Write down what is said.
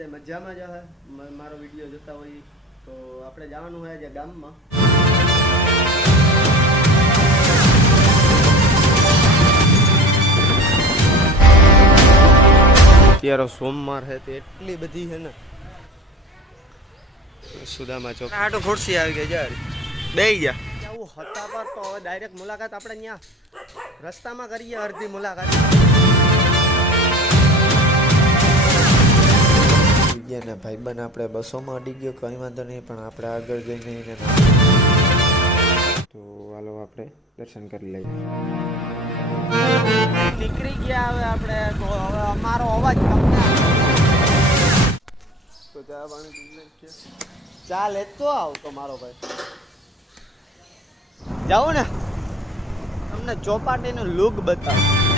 બધા મજામાં જ હશે મારો વીડિયો જોતા હોય તો આપણે જવાનું હોય જે ગામમાં. અત્યારે સોમવાર છે તે એટલી બધી છે ને. સુદામા ચોક. આટો ખુરશી આવી ગઈ યાર બેહી જા. આવું હતા પર તો હવે ડાયરેક્ટ મુલાકાત આપણે ત્યાં રસ્તામાં કરીએ અડધી મુલાકાત. ગયા ને ભાઈબંધ આપણે બસોમાં અડી ગયો કંઈ વાંધો નહીં પણ આપણે આગળ જઈને એને તો હાલો આપણે દર્શન કરી લઈએ. નીકળી ગયા હવે આપણે. તો હવે અમારો અવાજ તો ચા પાણી. ચા લેતો આવ તો મારો ભાઈ. જાઉં ને. તમને ચોપાટીનો લુક બતાવું.